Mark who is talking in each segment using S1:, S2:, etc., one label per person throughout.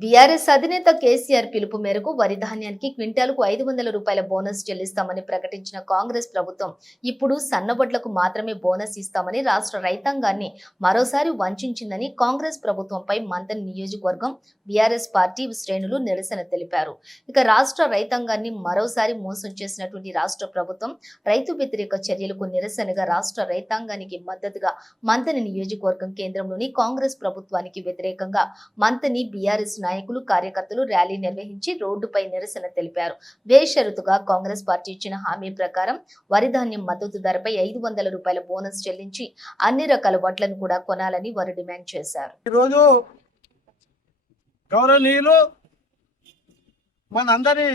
S1: BRS అధినేత కేసీఆర్ పిలుపు మేరకు వరి ధాన్యానికి క్వింటాల్కు ఐదు వందల రూపాయల బోనస్ చెల్లిస్తామని ప్రకటించిన కాంగ్రెస్ ప్రభుత్వం ఇప్పుడు సన్నబడ్లకు మాత్రమే బోనస్ ఇస్తామని రాష్ట్ర రైతాంగాన్ని మరోసారి వంచిందని కాంగ్రెస్ ప్రభుత్వంపై మంతన్ నియోజకవర్గం బీఆర్ఎస్ పార్టీ శ్రేణులు నిరసన తెలిపారు. ఇక రాష్ట్ర రైతాంగాన్ని మరోసారి మోసం చేసినటువంటి రాష్ట్ర ప్రభుత్వం రైతు వ్యతిరేక చర్యలకు నిరసనగా రాష్ట్ర రైతాంగానికి మద్దతుగా మంతని నియోజకవర్గం కేంద్రంలోని కాంగ్రెస్ ప్రభుత్వానికి వ్యతిరేకంగా మంతని బీఆర్ఎస్ నాయకులు కార్యకర్తలు ర్యాలీ నిర్వహించి రోడ్డుపై నిరసన తెలిపారు. బేషరతుగా కాంగ్రెస్ పార్టీ ఇచ్చిన హామీ ప్రకారం వరిధాన్యం మద్దతు ధరపై ఐదు వందల రూపాయల బోనస్ చెల్లించి అన్ని రకాల వడ్లను కూడా కొనాలని వారు డిమాండ్ చేశారు.
S2: ఈరోజు గౌరవనీయులు మనందరి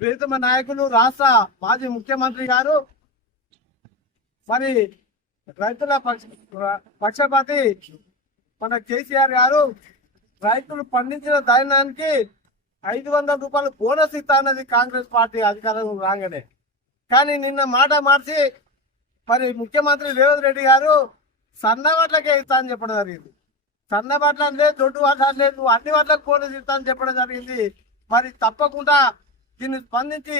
S2: ప్రీతమ నాయకులు రాష్ట్ర మాజీ ముఖ్యమంత్రి గారు మరి రైతుల పక్ష పక్షపాతి మన కేసీఆర్ గారు రైతులు పండించిన ధాన్యానికి ఐదు వందల రూపాయలు బోనస్ ఇస్తా అన్నది కాంగ్రెస్ పార్టీ అధికారం రాగానే. కానీ నిన్న మాట మార్చి మరి ముఖ్యమంత్రి రేవంత్ రెడ్డి గారు సన్నవాట్లకే ఇస్తా అని చెప్పడం జరిగింది. సన్న లేదు దొడ్డు వాటాలు లేదు అన్ని వడ్లకు బోనస్ ఇస్తా అని చెప్పడం జరిగింది. మరి తప్పకుండా దీన్ని స్పందించి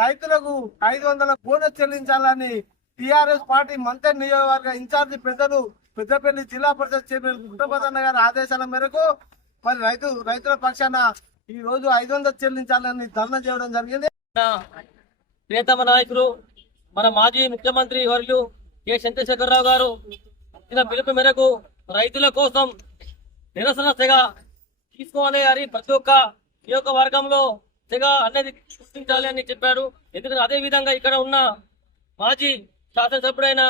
S2: రైతులకు ఐదు వందల బోనస్ చెల్లించాలని టిఆర్ఎస్ పార్టీ మంత్రి నియోజకవర్గ ఇన్ఛార్జి పెద్దలు పెద్దపల్లి జిల్లా పరిషత్ చైర్మన్ గుంటపదన్న గారి ఆదేశాల మేరకు మరి రైతు రైతుల పక్షాన ఈ రోజు ఐదు వందలు చెల్లించాలని ధర్నా చేయడం జరిగింది.
S3: ప్రియతమ నాయకులు మన మాజీ ముఖ్యమంత్రి వర్యులు కె. చంద్రశేఖరరావు గారు ఇచ్చిన పిలుపు మేరకు రైతుల కోసం నిరసన తెగ తీసుకోవాలి అని ప్రతి ఒక్క ఈ యొక్క వర్గంలో తెగ అనేది సృష్టించాలి అని చెప్పారు ఎందుకంటే అదే విధంగా ఇక్కడ ఉన్న మాజీ శాసనసభ్యుడైన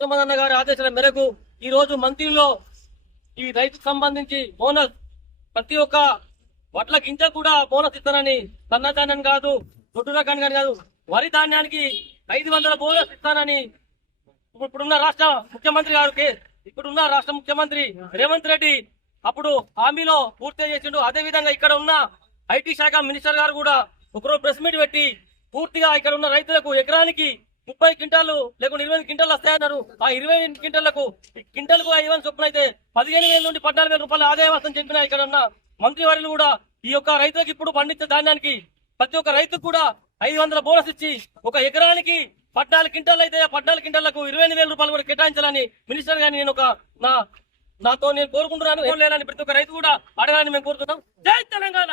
S3: ఉత్తమదన్న గారి ఆదేశాల మేరకు ఈ రోజు మంత్రిలో ఈ రైతుకు సంబంధించి బోనస్ ప్రతి ఒక్క వడ్ల గింజ కూడా బోనస్ ఇస్తానని సన్నధాన్యం కాదు దొడ్డు రకాన్ని కానీ కాదు వరి ధాన్యానికి ఐదు వందల బోనస్ ఇస్తానని ఇప్పుడు- ఇప్పుడున్న రాష్ట్ర ముఖ్యమంత్రి గారికి ఇప్పుడున్న రాష్ట్ర ముఖ్యమంత్రి రేవంత్ రెడ్డి అప్పుడు హామీలో పూర్తి చేసిండు. అదే విధంగా ఇక్కడ ఉన్న ఐటీ శాఖ మినిస్టర్ గారు కూడా ఒకరోజు ప్రెస్ మీట్ పెట్టి పూర్తిగా ఇక్కడ ఉన్న రైతులకు ఎకరానికి ముప్పై క్వింటాలు లేకుంటే ఇరవై క్వింటాలు వస్తాయన్నారు. ఆ ఇరవై క్వింటాలకు క్వింటాలకు ఐదు వందల చొప్పున అయితే పదిహేను వేల నుండి పద్నాలుగు వేల రూపాయల ఆదాయం వస్తుందని చెప్పిన ఇక్కడ ఉన్న మంత్రివర్యులు కూడా ఈ యొక్క రైతులకు ఇప్పుడు పండించే ధాన్యానికి ప్రతి ఒక్క రైతుకు కూడా ఐదు వందల బోనస్ ఇచ్చి ఒక ఎకరానికి పద్నాలుగు క్వింటాలు అయితే ఆ పద్నాలుగు క్వింటాలకు ఇరవై వేల రూపాయలు కూడా కేటాయించాలని మినిస్టర్ గారిని నేను ఒక నా నాతో నేను కోరుకుంటున్నాను. లేనని ప్రతి ఒక్క రైతు కూడా అడగాలని మేము కోరుతున్నాం. జై తెలంగాణ!